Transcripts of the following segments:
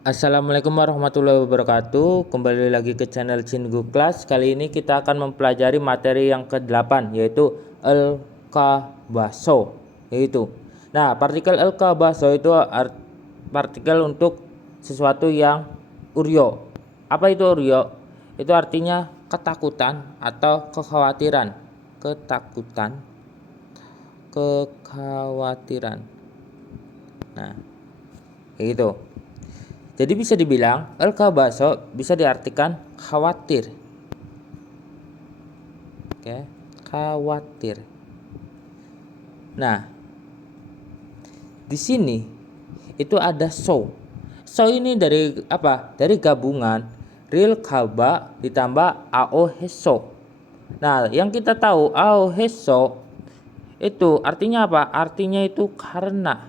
Assalamualaikum warahmatullahi wabarakatuh. Kembali lagi ke channel Cinggu Class. Kali ini kita akan mempelajari materi yang ke-8 yaitu el-kabaso yaitu. Nah, partikel el-kabaso itu partikel untuk sesuatu yang uryo. Apa itu uryo? Itu artinya ketakutan atau kekhawatiran. Ketakutan, kekhawatiran. Nah, kayak gitu. Jadi bisa dibilang el-kabaso bisa diartikan khawatir. Oke, khawatir. Nah, di sini itu ada so. So ini dari apa? Dari gabungan real kaba ditambah aoheso. Nah, yang kita tahu aoheso itu artinya apa? Artinya itu karena.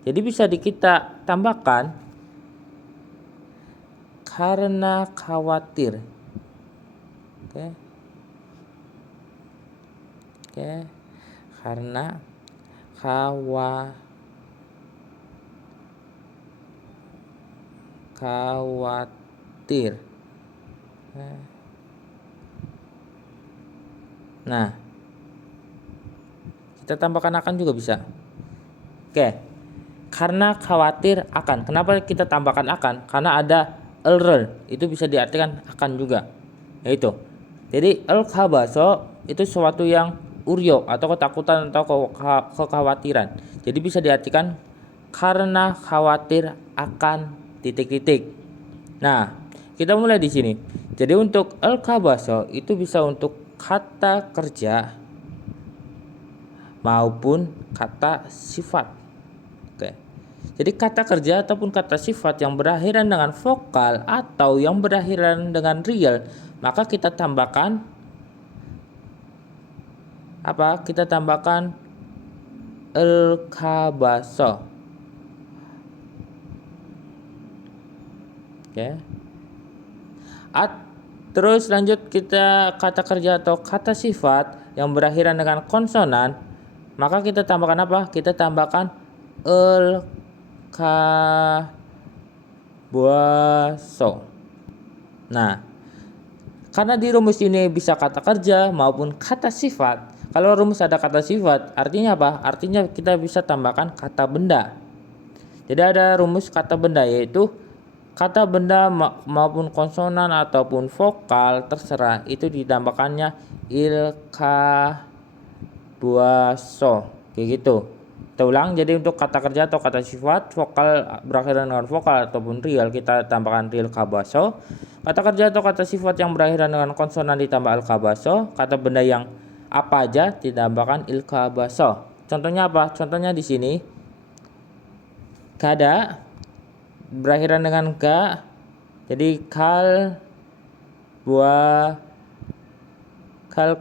Jadi bisa kita tambahkan karena khawatir. Oke. Oke. Karena khawatir. Nah, kita tambahkan akan juga bisa. Oke. Karena khawatir akan. Kenapa kita tambahkan akan? Karena ada el, itu bisa diartikan akan juga. Yaitu. Jadi el-kabaso itu sesuatu yang uryo atau ketakutan atau kekhawatiran. Jadi bisa diartikan karena khawatir akan titik-titik. Nah, kita mulai di sini. Jadi untuk el-kabaso itu bisa untuk kata kerja maupun kata sifat. Oke. Jadi kata kerja ataupun kata sifat yang berakhiran dengan vokal atau yang berakhiran dengan real, maka kita tambahkan apa? Kita tambahkan el-kabaso. Oke. Terus lanjut kita kata kerja atau kata sifat yang berakhiran dengan konsonan, maka kita tambahkan apa? Kita tambahkan el-kabaso. Nah, karena di rumus ini bisa kata kerja maupun kata sifat. Kalau rumus ada kata sifat, artinya apa? Artinya kita bisa tambahkan kata benda. Jadi ada rumus kata benda yaitu kata benda maupun konsonan ataupun vokal terserah itu ditambahkannya il-ka-buaso kayak gitu. Kita ulang, jadi untuk kata kerja atau kata sifat vokal berakhiran dengan vokal ataupun real kita tambahkan real kabaso. Kata kerja atau kata sifat yang berakhiran dengan konsonan ditambah al kabaso. Kata benda yang apa aja ditambahkan il kabaso. Contohnya apa? Contohnya di sini kada berakhiran dengan ga, jadi kal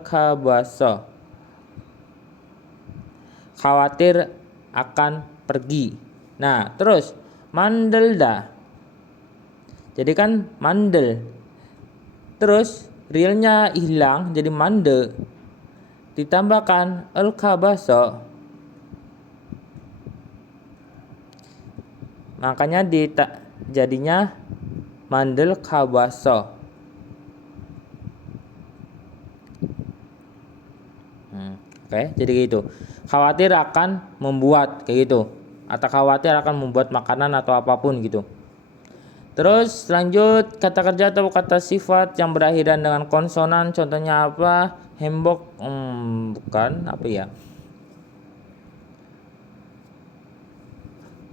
kabaso. Khawatir akan pergi. Nah, terus mandelda. Jadi kan mandel. Terus realnya hilang jadi mande. Ditambahkan el kabaso. Makanya jadinya mandel kabaso. Oke, jadi gitu. Khawatir akan membuat kayak gitu. Atau khawatir akan membuat makanan atau apapun gitu. Terus lanjut kata kerja atau kata sifat yang berakhiran dengan konsonan. Contohnya apa? Hembok, bukan apa ya?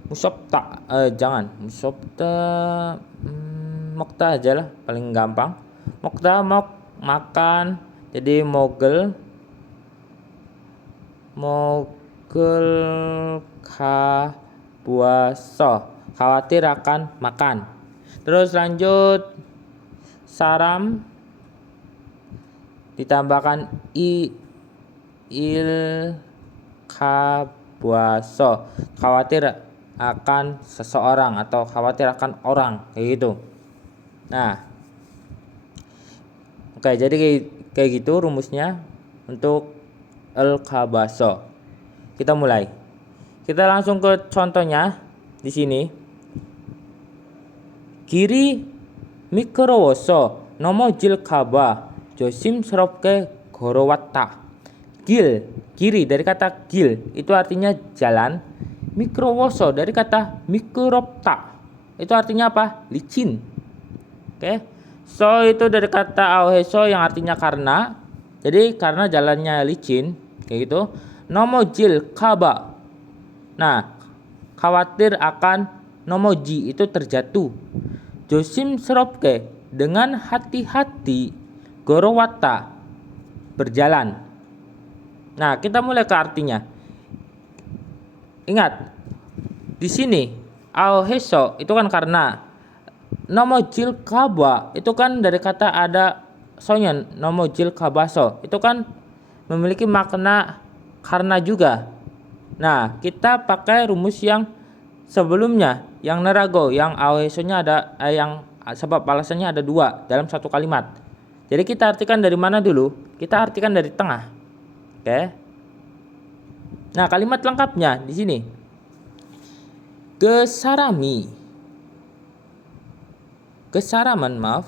Musopta, jangan. Musopta, mokta aja lah, paling gampang. Mokta mok makan, jadi mogel kabuaso, khawatir akan makan. Terus lanjut saram ditambahkan il kabuaso, khawatir akan seseorang atau khawatir akan orang kayak gitu. Nah, oke, jadi kayak gitu rumusnya untuk el kabaso. Kita mulai. Kita langsung ke contohnya. di sini. 길이 미끄러워서 넘어질까봐 조심스럽게 걸어왔다. 길이 dari kata gil itu artinya jalan. Mikrowoso dari kata mikropta itu artinya apa? Licin. Oke. So itu dari kata auheso yang artinya karena. Jadi karena jalannya licin kayak gitu. Nomojil kaba. Nah, khawatir akan nomoji itu terjatuh. Josimsropke dengan hati-hati. Gorowata berjalan. Nah, kita mulai ke artinya. Ingat, di sini auheso itu kan karena. Nomojil kaba itu kan dari kata ada sonya nomojil kabaso itu kan memiliki makna karena juga. Nah, kita pakai rumus yang sebelumnya yang nerago yang auhesonya ada yang sebab alasannya ada 2 dalam satu kalimat. Jadi kita artikan dari mana dulu? Kita artikan dari tengah. Oke. Nah, kalimat lengkapnya di sini. Kesaraman, maaf.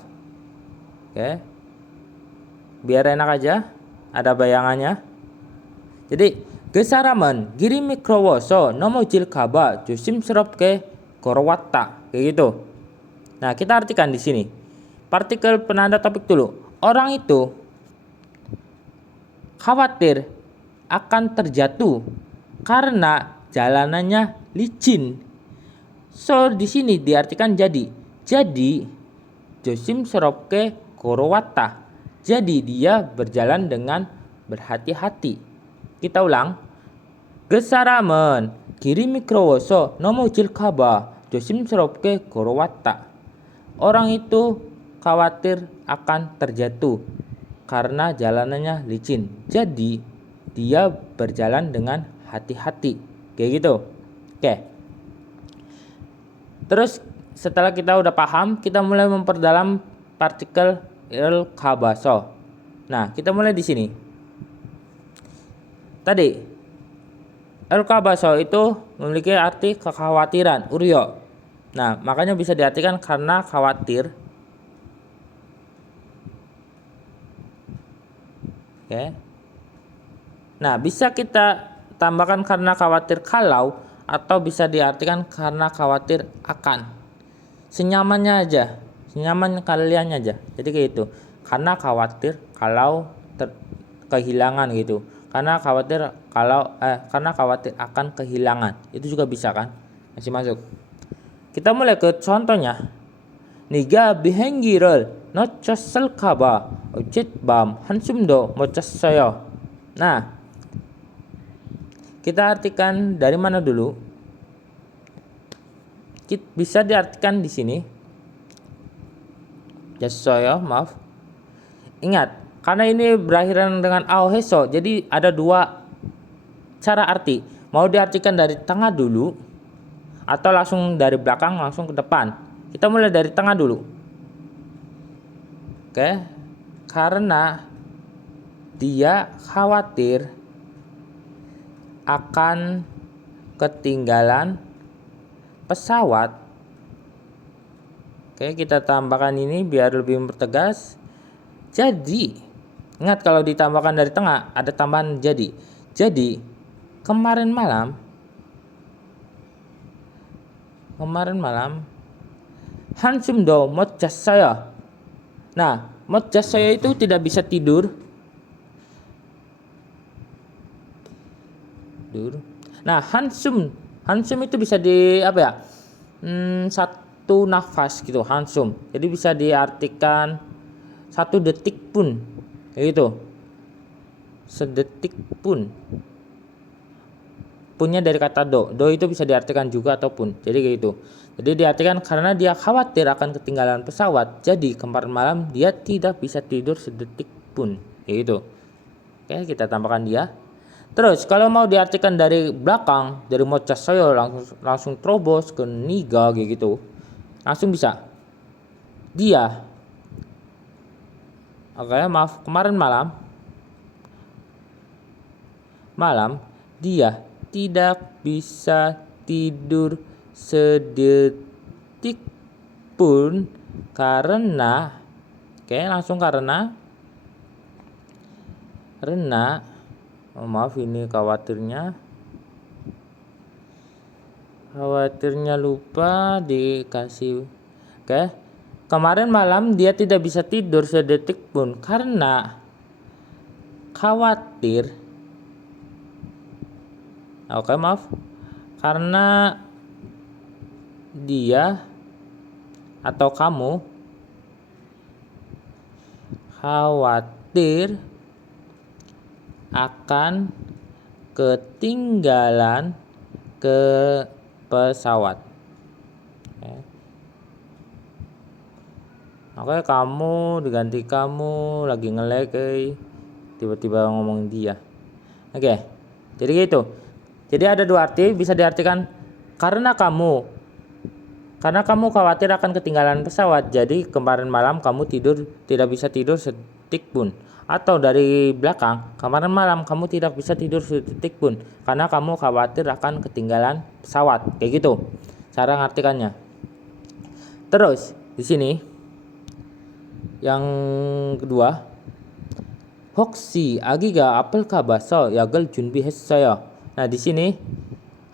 Oke. Biar enak aja, ada bayangannya. Jadi, kesaraman giri mikrowoso nomojil kaba josim스럽게 걸어왔다. Kayak gitu. Nah, kita artikan di sini. Partikel penanda topik dulu. Orang itu khawatir akan terjatuh karena jalanannya licin. So di sini diartikan jadi. Jadi josim스럽게 걸어왔다. Jadi dia berjalan dengan berhati-hati. Kita ulang. Kesaraman 길이 미끄러워서 넘어질까봐 조심스럽게 걸어왔다. Orang itu khawatir akan terjatuh karena jalanannya licin. Jadi dia berjalan dengan hati-hati. Kayak gitu. Oke. Terus setelah kita udah paham, kita mulai memperdalam partikel il kabaso. Nah, kita mulai di sini. Tadi il kabaso itu memiliki arti kekhawatiran, uryo. Nah, makanya bisa diartikan karena khawatir. Oke. Nah, bisa kita tambahkan karena khawatir kalau atau bisa diartikan karena khawatir akan. Senyamannya aja, senyaman kalian aja. Jadi kayak itu. Karena khawatir kalau kehilangan gitu. Karena khawatir karena khawatir akan kehilangan. Itu juga bisa kan? Masih masuk. Kita mulai ke contohnya. Niga bihengi를 놓쳤을까봐 어젯밤 한숨도 못 잤어요. Nah, kita artikan dari mana dulu? Bisa diartikan di sini. Jassoyo, maaf. Ingat, karena ini berakhiran dengan auheso, jadi ada 2 cara arti. Mau diartikan dari tengah dulu atau langsung dari belakang langsung ke depan. Kita mulai dari tengah dulu. Oke. Karena dia khawatir akan ketinggalan pesawat. Oke, kita tambahkan ini biar lebih mempertegas. Jadi, ingat kalau ditambahkan dari tengah ada tambahan jadi. Jadi, kemarin malam 한숨도 못 잤어요. Nah, 못 잤어요 itu tidak bisa tidur. Nah, hansum itu bisa di apa ya? Satu nafas gitu, hansum. Jadi bisa diartikan 1 detik pun. Kayak gitu. Sedetik pun. Punnya dari kata do. Do itu bisa diartikan juga ataupun. Jadi kayak gitu. Jadi diartikan karena dia khawatir akan ketinggalan pesawat. Jadi kemarin malam dia tidak bisa tidur sedetik pun. Kayak gitu. Oke, kita tambahkan dia. Terus kalau mau diartikan dari belakang, dari mocasoyo langsung terobos ke niga kayak gitu. Langsung bisa. Dia. Oke, maaf, kemarin malam dia tidak bisa tidur sedetik pun karena langsung karena maaf ini khawatirnya lupa dikasih. Kemarin malam dia tidak bisa tidur sedetik pun karena khawatir. Karena dia atau kamu khawatir akan ketinggalan ke pesawat. Kamu diganti kamu lagi nge-lag, tiba-tiba ngomong dia. Jadi gitu. Jadi ada dua arti, bisa diartikan karena kamu khawatir akan ketinggalan pesawat. Jadi kemarin malam kamu tidak bisa tidur sedetik pun. Atau dari belakang, kemarin malam kamu tidak bisa tidur sedetik pun karena kamu khawatir akan ketinggalan pesawat. Kayak gitu cara ngartikannya. Terus di sini yang kedua, 혹시 아기가 아플까 봐서 약을 준비했어요. Nah, di sini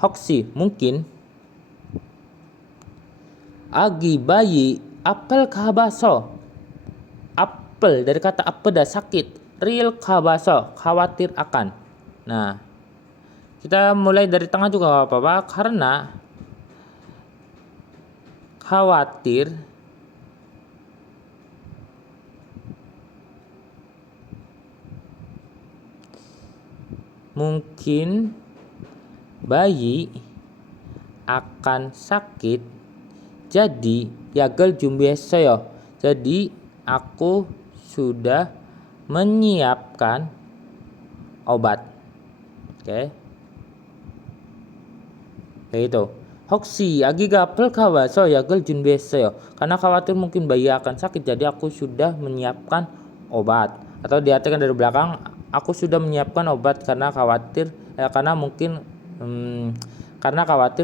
혹시 mungkin, agi bayi apelka baso, apel dari kata apeda sakit, real kabaso khawatir akan. Nah, kita mulai dari tengah juga gak apa-apa karena khawatir mungkin bayi akan sakit, jadi 약을 준비했어요. Jadi aku sudah menyiapkan obat. Kayak itu. 혹시 아기가 아플까 봐서 약을 준비했어요. Karena khawatir mungkin bayi akan sakit, jadi aku sudah menyiapkan obat. Atau diartikan dari belakang, aku sudah menyiapkan obat karena khawatir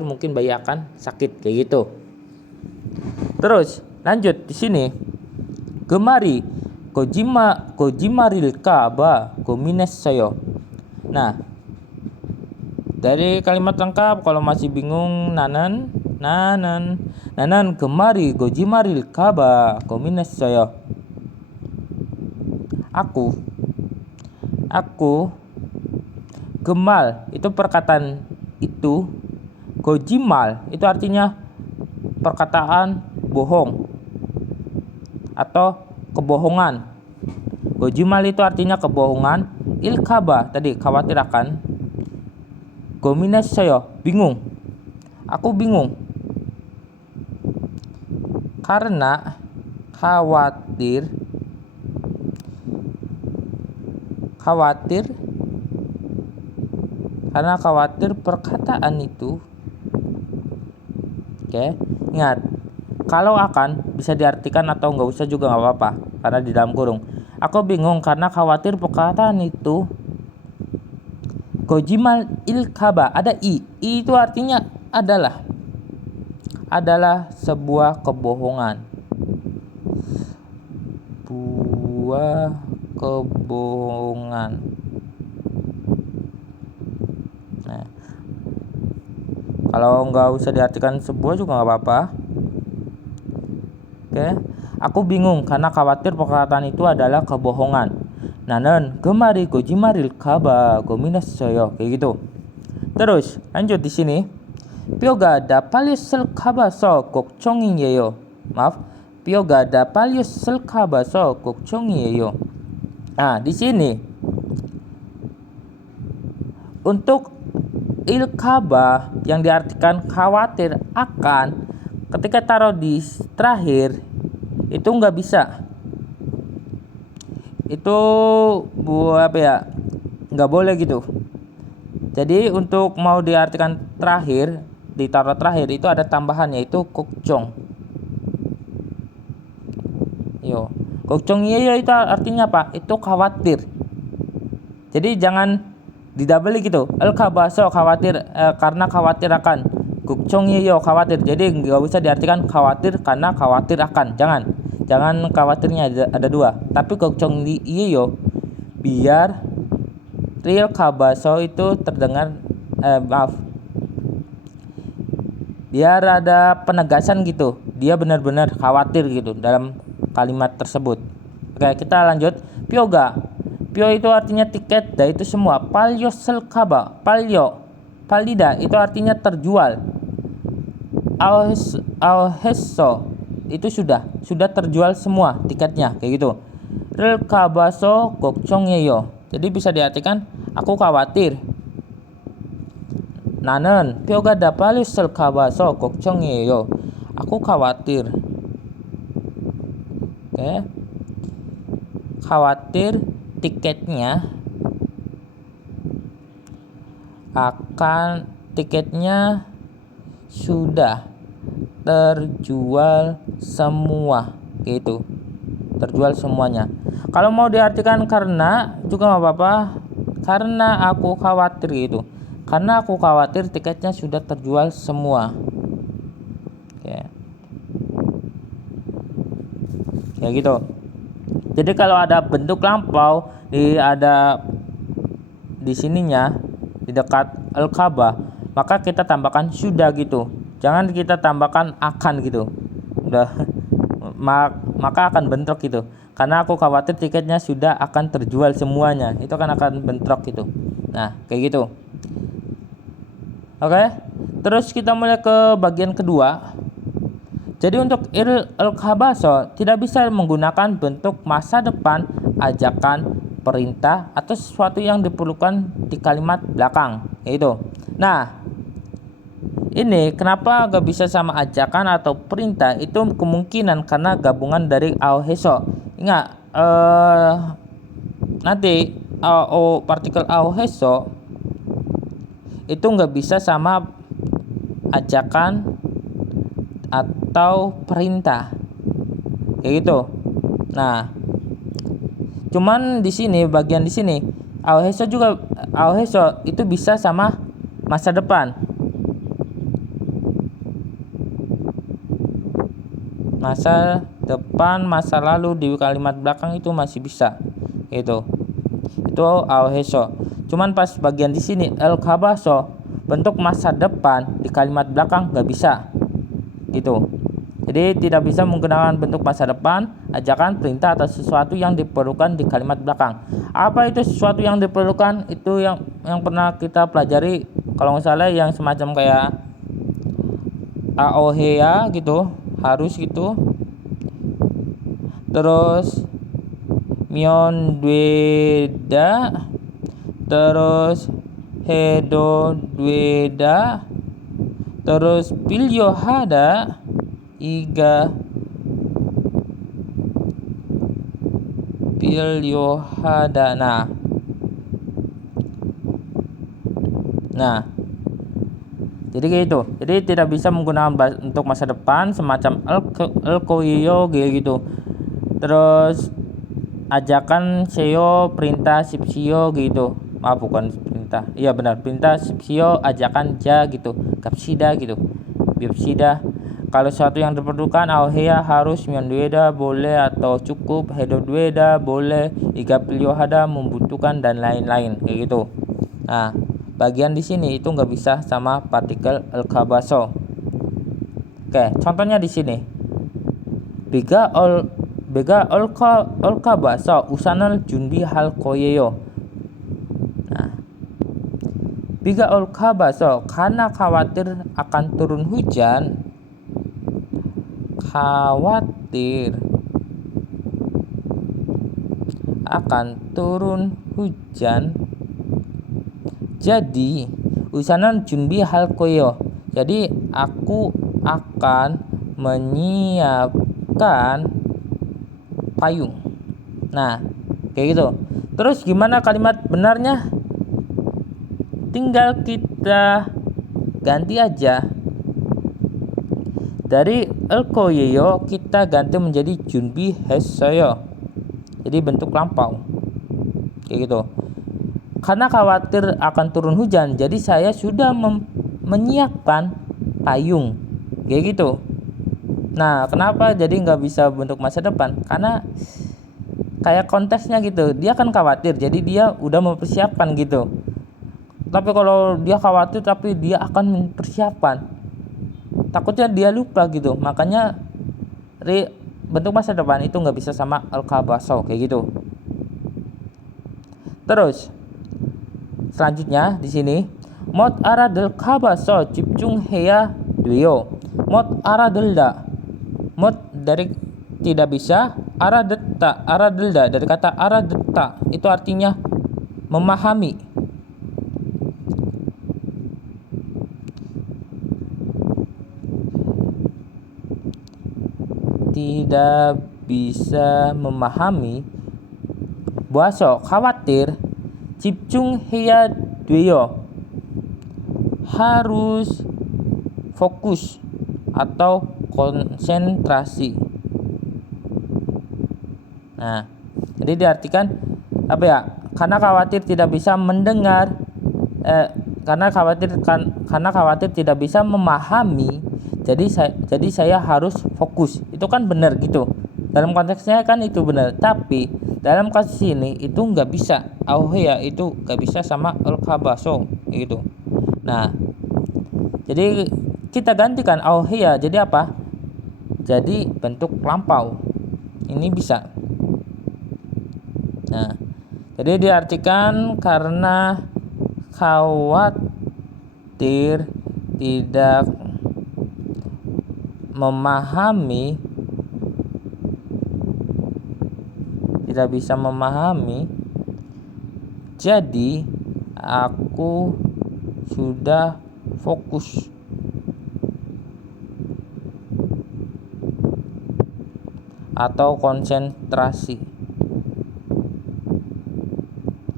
mungkin bayi akan sakit, kayak gitu. Terus lanjut di sini, gemari kojimarilka ba gominessayo. Nah, dari kalimat lengkap kalau masih bingung, nanan gemari gojimarilka ba gominessayo. Aku gemal itu perkataan itu, gojimal itu artinya perkataan bohong atau kebohongan. Gojimal itu artinya kebohongan. Ilkaba tadi khawatir akan. Gominessayo bingung. Aku bingung. Karena khawatir perkataan itu. Ingat, kalau akan bisa diartikan atau nggak usah juga nggak apa-apa karena di dalam kurung. Aku bingung karena khawatir perkataan itu. Gojimal ilkaba ada i itu artinya adalah sebuah kebohongan. Nah, kalau nggak usah diartikan sebuah juga nggak apa-apa. Aku bingung karena khawatir perkataan itu adalah kebohongan. 나는 그 말이 거짓말일까 봐 고민했어요. Kayak gitu. Terus lanjut di sini. 뼈가 다 빨렸을까 봐서 걱정이에요. 뼈가 다 빨렸을까 봐서 걱정이에요. Nah, di sini untuk ilkaba yang diartikan khawatir akan, ketika taruh di terakhir itu nggak bisa. Itu nggak boleh gitu. Jadi untuk mau diartikan terakhir, ditaruh terakhir itu ada tambahan yaitu kokjong. Kokjongnya itu artinya apa? Itu khawatir. Jadi jangan didouble gitu. Al-kabaso khawatir karena khawatir akan. 걱정이에요 khawatir. Jadi nggak bisa diartikan khawatir karena khawatir akan. Jangan khawatirnya ada dua. Tapi 걱정이에요 biar real kabaso itu terdengar biar ada penegasan gitu. Dia benar-benar khawatir gitu dalam kalimat tersebut. Oke, kita lanjut. Pyoga. Pyo itu artinya tiket, da itu semua. Palyo selkaba. Palida itu artinya terjual. Alheso itu sudah terjual semua tiketnya kayak gitu. Rel kabaso 걱정이에요. Jadi bisa diartikan aku khawatir. 나는 표가 다 팔렸을까 봐서 걱정이에요. Aku khawatir. Oke. Khawatir tiketnya sudah terjual semua gitu. Terjual semuanya. Kalau mau diartikan karena juga nggak apa-apa. Karena aku khawatir gitu. Karena aku khawatir tiketnya sudah terjual semua. Oke. Kayak gitu. Jadi kalau ada bentuk lampau di sininya di dekat al-khabah, maka kita tambahkan sudah gitu. Jangan kita tambahkan akan gitu. Udah maka akan bentrok gitu. Karena aku khawatir tiketnya sudah akan terjual semuanya. Itu akan bentrok gitu. Nah, kayak gitu. Oke. Terus kita mulai ke bagian kedua. Jadi untuk al-khabaso tidak bisa menggunakan bentuk masa depan, ajakan, perintah atau sesuatu yang diperlukan di kalimat belakang, yaitu. Nah, ini kenapa gak bisa sama ajakan atau perintah? Itu kemungkinan karena gabungan dari auheso. Ingat, nanti partikel auheso itu nggak bisa sama ajakan atau perintah kayak gitu. Nah, cuman di sini bagian di sini auheso itu bisa sama masa depan. Masa depan, masa lalu di kalimat belakang itu masih bisa. Gitu. Itu auheso. Cuman pas bagian di sini al-khabaso bentuk masa depan di kalimat belakang nggak bisa. Gitu. Jadi tidak bisa menggunakan bentuk masa depan, ajakan, perintah atau sesuatu yang diperlukan di kalimat belakang. Apa itu sesuatu yang diperlukan? Itu yang pernah kita pelajari kalau nggak salah yang semacam kayak aohea gitu, harus gitu. Terus mion dueda, terus hedo dueda, terus pilyohada, iga pilyohada. Nah, jadi kayak itu. Jadi tidak bisa menggunakan untuk masa depan semacam elkoyo gitu. Terus ajakan seo, perintah sipsio gitu. Bukan perintah. Iya benar, perintah sipsio, ajakan ja gitu. Kapsida gitu. Biopsida. Kalau sesuatu yang diperlukan auhea harus, miondueda boleh atau cukup, hedodueda boleh, iga pilyohada membutuhkan dan lain-lain kayak gitu. Nah, bagian di sini itu nggak bisa sama partikel al-khabaso. Oke, contohnya di sini. Bega al-khabaso usanal junbi hal koyeyo. Nah, biga al-khabaso karena khawatir akan turun hujan. Khawatir akan turun hujan. Jadi usanan junbi hal koyo. Jadi aku akan menyiapkan payung. Nah, kayak gitu. Terus gimana kalimat benarnya? Tinggal kita ganti aja. Dari elkoyeyo kita ganti menjadi junbi hesoyo. Jadi bentuk lampau. Kayak gitu. Karena khawatir akan turun hujan, jadi saya sudah menyiapkan payung, kayak gitu. Nah, kenapa jadi nggak bisa bentuk masa depan? Karena kayak konteksnya gitu, dia kan khawatir, jadi dia udah mempersiapkan gitu. Tapi kalau dia khawatir tapi dia akan mempersiapkan, takutnya dia lupa gitu. Makanya bentuk masa depan itu nggak bisa sama al-kabaso kayak gitu. Terus selanjutnya di sini mod aradel kabaso cipcung heya duyo. Mod aradelda, mod dari tidak bisa, aradelda dari kata aradeta, itu artinya memahami. Tidak bisa memahami, boaso khawatir, cipcung heya duyo, harus fokus atau konsentrasi. Nah, jadi diartikan apa ya? Karena khawatir tidak bisa mendengar, karena khawatir tidak bisa memahami, jadi saya harus fokus. Itu kan benar gitu. Dalam konteksnya kan itu benar, tapi dalam kasus ini itu nggak bisa. Auhya itu nggak bisa sama al-kabaso gitu. Nah, jadi kita gantikan auhya jadi apa? Jadi bentuk lampau. Ini bisa. Nah, jadi diartikan karena khawatir tidak memahami, tidak bisa memahami, jadi aku sudah fokus. Atau konsentrasi.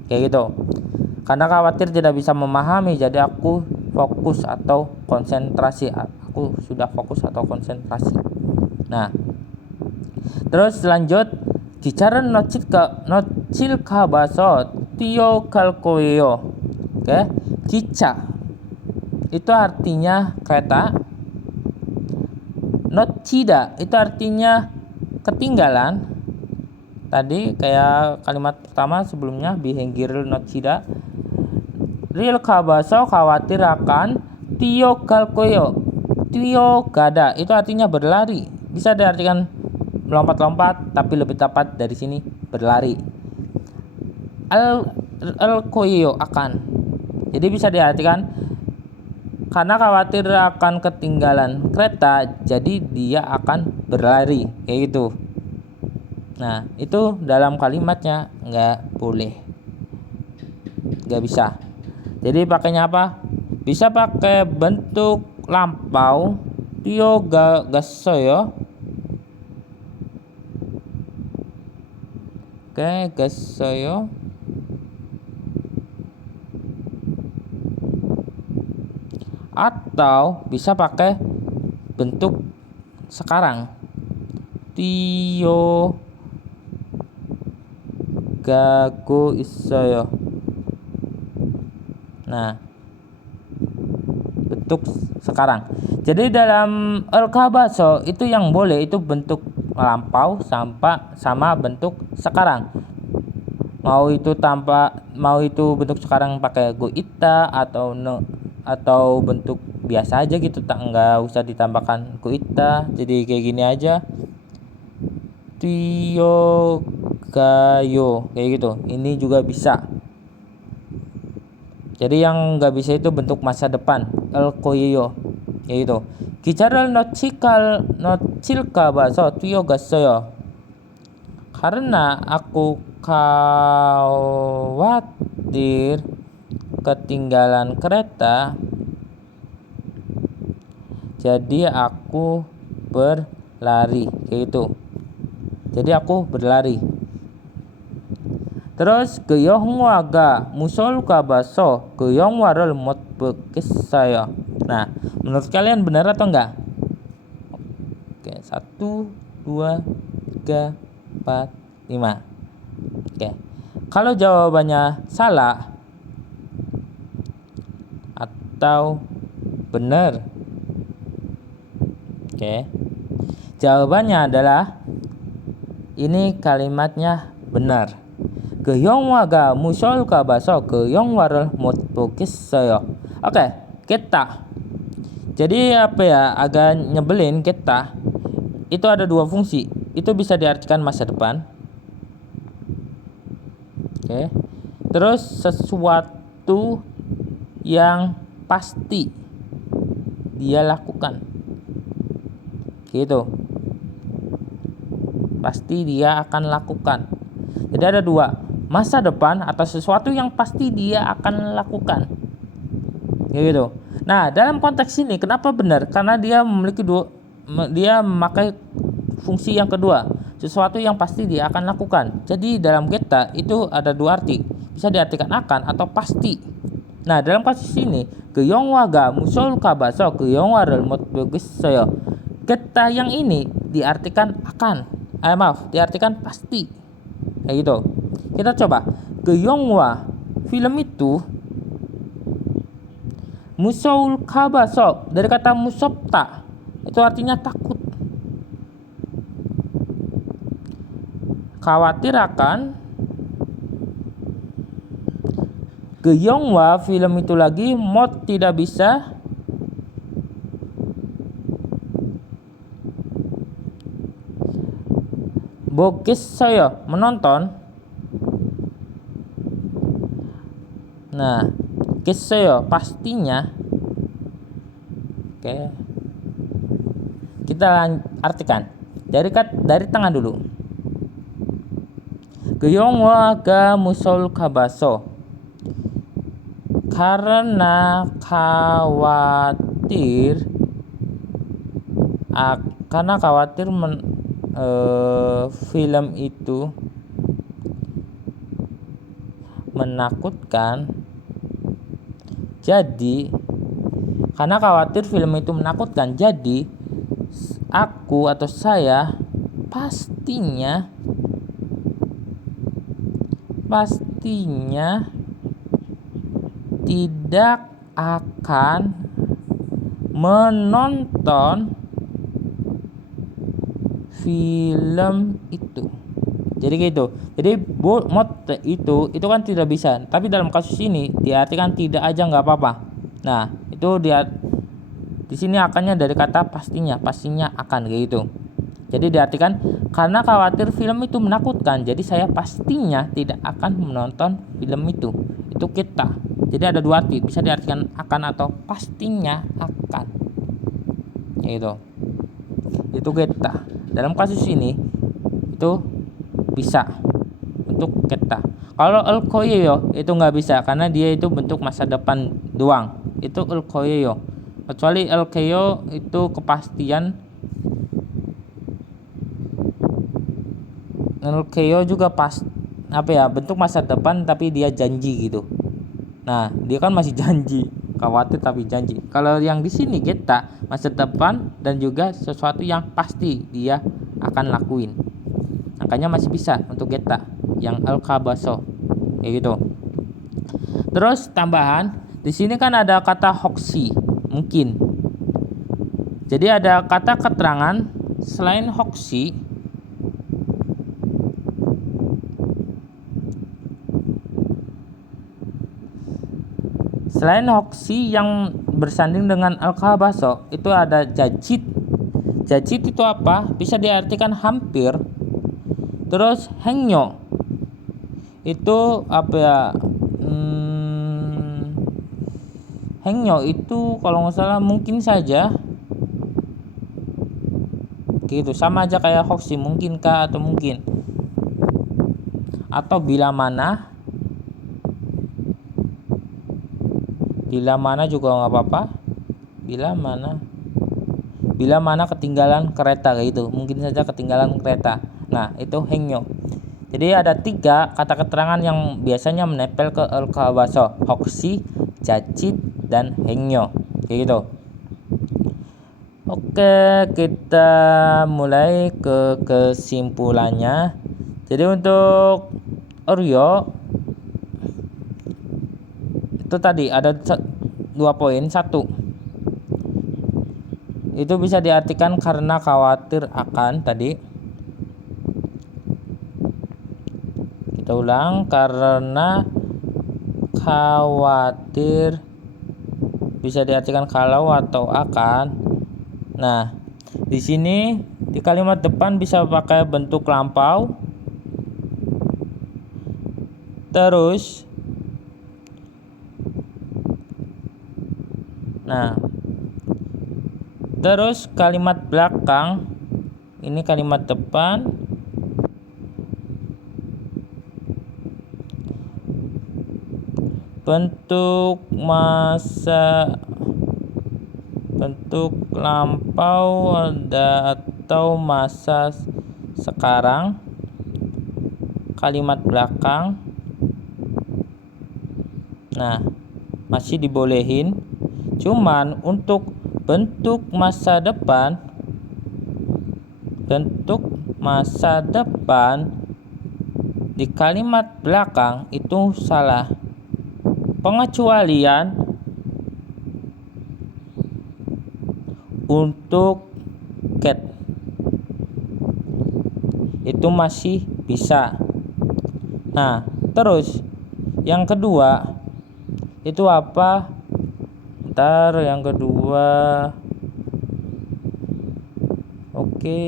Kayak gitu. Karena khawatir tidak bisa memahami, jadi aku fokus atau konsentrasi. Aku sudah fokus atau konsentrasi. Nah, terus lanjut gicaran nocil kabaso tio kalkoyo. Oke, gica itu artinya kereta. Nocida itu artinya ketinggalan. Tadi kayak kalimat pertama sebelumnya bihenggiril nocida. Real kabaso khawatir akan, tio kalkoyo, tio gada itu artinya berlari. Bisa diartikan melompat-lompat, tapi lebih tepat dari sini berlari. Al koyo akan, jadi bisa diartikan karena khawatir akan ketinggalan kereta, jadi dia akan berlari kayak gitu. Nah, itu dalam kalimatnya nggak boleh, nggak bisa. Jadi pakainya apa? Bisa pakai bentuk lampau, tio gasoyo. Oke, gasoyo. Atau bisa pakai bentuk sekarang, tio gago isoyo. Nah, bentuk sekarang. Jadi dalam al-kabaso itu yang boleh itu bentuk lampau sama bentuk sekarang. Mau itu bentuk sekarang pakai goita atau bentuk biasa aja gitu, tak nggak usah ditambahkan goita, jadi kayak gini aja, tio gayo kayak gitu. Ini juga bisa. Jadi yang nggak bisa itu bentuk masa depan, el koyo kayak gitu. Gicaral nocilka baso tio gasoyo. Karena aku khawatir ketinggalan kereta, jadi aku berlari kayak gitu. Jadi aku berlari. Terus geyong waga musol kabaso geyong warel mot bekes saya. Nah, menurut kalian benar atau enggak? Oke, 1, 2, 3, 4, 5. Oke, kalau jawabannya salah atau benar, Oke. Jawabannya adalah ini kalimatnya benar. Gyeongwaga musol kabaso gyeongwa를 못 보겠어요. Oke, kita. Jadi apa ya, agak nyebelin kita. Itu ada dua fungsi. Itu bisa diartikan masa depan. Oke. Terus sesuatu yang pasti dia lakukan. Gitu. Pasti dia akan lakukan. Jadi ada dua, masa depan atau sesuatu yang pasti dia akan lakukan. Gitu. Nah, dalam konteks ini kenapa benar? Karena dia memakai fungsi yang kedua, sesuatu yang pasti dia akan lakukan. Jadi dalam kita itu ada dua arti, bisa diartikan akan atau pasti. Nah, dalam kasus ini, gyeongwaga musol kabaso gyeongwa를 못 보겠어요. Kita yang ini diartikan akan, diartikan pasti. Kayak gitu. Kita coba. Gyeongwa film itu, musol kabaso dari kata musopta, itu artinya takut, khawatir akan. Gyeongwa film itu lagi, mot tidak bisa, bogesseyo menonton. Nah, gesseyo pastinya. Oke. Kita artikan dari tangan dulu. Gyeongwaga musol kabaso, karena khawatir film itu menakutkan. Jadi karena khawatir film itu menakutkan, jadi aku atau saya pastinya tidak akan menonton film itu. Jadi gitu. Jadi mod itu kan tidak bisa. Tapi dalam kasus ini diartikan tidak aja nggak apa-apa. Nah, itu di sini akannya dari kata pastinya akan kayak gitu. Jadi diartikan karena khawatir film itu menakutkan, jadi saya pastinya tidak akan menonton film itu. Itu kita. Jadi ada dua arti, bisa diartikan akan atau pastinya akan. Gitu. Itu kita. Dalam kasus ini itu bisa untuk kita. Kalau el-koyeyo itu nggak bisa karena dia itu bentuk masa depan doang. Itu el-koyeyo. Kecuali el-keyo itu kepastian. El-keyo juga bentuk masa depan tapi dia janji gitu. Nah, dia kan masih janji, khawatir tapi janji. Kalau yang di sini kita masa depan dan juga sesuatu yang pasti dia akan lakuin. Makanya masih bisa untuk kita yang al-kabaso kayak gitu. Terus tambahan di sini kan ada kata hoksi mungkin. Jadi ada kata keterangan selain hoksi. Selain hoksi yang bersanding dengan al-kabaso itu ada jajit. Jajit itu apa? Bisa diartikan hampir. Terus hengyo itu apa ya? Hengyo itu kalau nggak salah mungkin saja. Gitu, sama aja kayak hoksi, mungkinkah atau mungkin. Atau bila mana juga nggak apa-apa. Bila mana ketinggalan kereta kayak gitu, mungkin saja ketinggalan kereta. Nah, itu hengyo. Jadi ada 3 kata keterangan yang biasanya menempel ke el-kabaso: hoksi, jajit, dan hengyo kayak gitu. Oke, kita mulai ke kesimpulannya. Jadi untuk Oreo itu tadi ada 2 poin. 1, itu bisa diartikan karena khawatir akan tadi. Kita ulang, karena khawatir bisa diartikan kalau atau akan. Nah, di sini di kalimat depan bisa pakai bentuk lampau. Terus terus kalimat belakang ini kalimat depan bentuk lampau atau masa sekarang. Kalimat belakang masih dibolehin, cuman untuk bentuk masa depan di kalimat belakang itu salah. Pengecualian untuk get itu masih bisa. Nah, terus yang kedua itu apa? Yang kedua. Oke.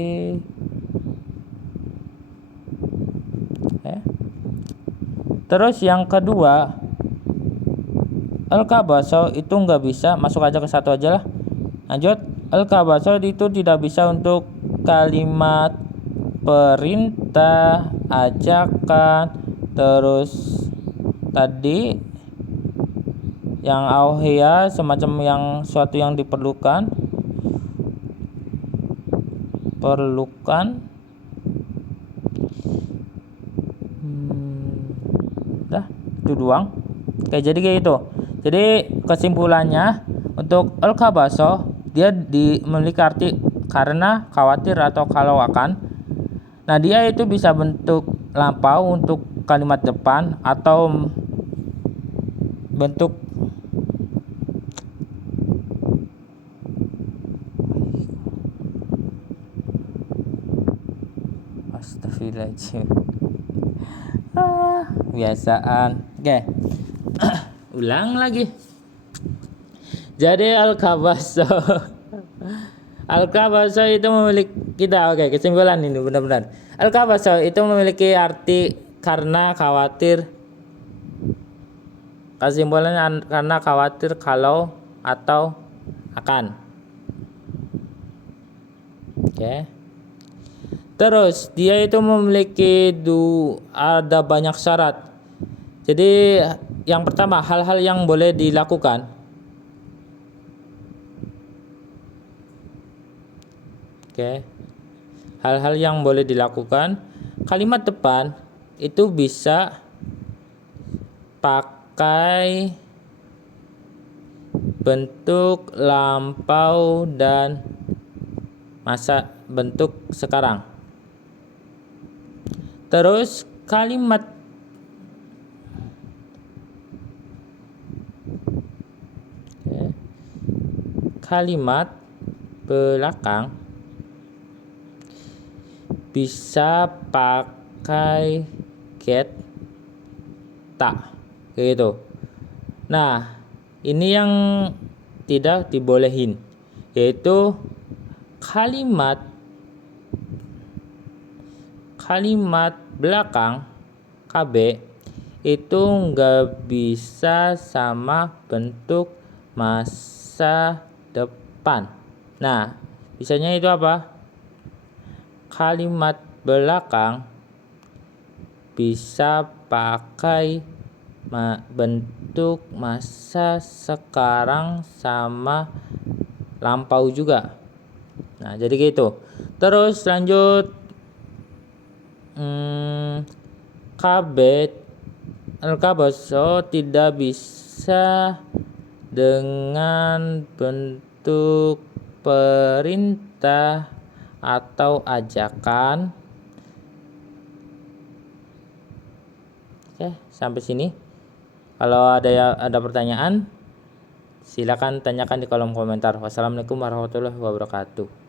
Terus yang kedua, al-kabaso itu nggak bisa, masuk aja ke satu aja lah. Lanjut, al-kabaso itu tidak bisa untuk kalimat perintah, ajakan, terus tadi yang auhia semacam yang suatu yang diperlukan. Itu doang. Oke, jadi kayak itu. Jadi kesimpulannya untuk al-kabaso dia memiliki arti karena khawatir atau kalau akan. Nah, dia itu bisa bentuk lampau untuk kalimat depan atau bentuk astagfirullahaladzim. Biasaan. Oke. Ulang lagi. Jadi al-kabaso itu memiliki kesimpulan ini benar-benar. Al-kabaso itu memiliki arti karena khawatir. Kesimpulannya karena khawatir kalau atau akan. Oke. Terus dia itu memiliki ada banyak syarat. Jadi yang pertama, hal-hal yang boleh dilakukan. Oke. Hal-hal yang boleh dilakukan. Kalimat depan itu bisa pakai bentuk lampau dan bentuk sekarang. Terus kalimat belakang bisa pakai get tak gitu. Nah, ini yang tidak dibolehin, yaitu kalimat belakang KB itu nggak bisa sama bentuk masa depan. Nah, bisanya itu apa? Kalimat belakang bisa pakai bentuk masa sekarang sama lampau juga. Nah, jadi gitu. Terus lanjut al-kabaso tidak bisa dengan bentuk perintah atau ajakan. Oke, sampai sini. Kalau ada pertanyaan Silakan tanyakan di kolom komentar. Wassalamualaikum warahmatullahi wabarakatuh.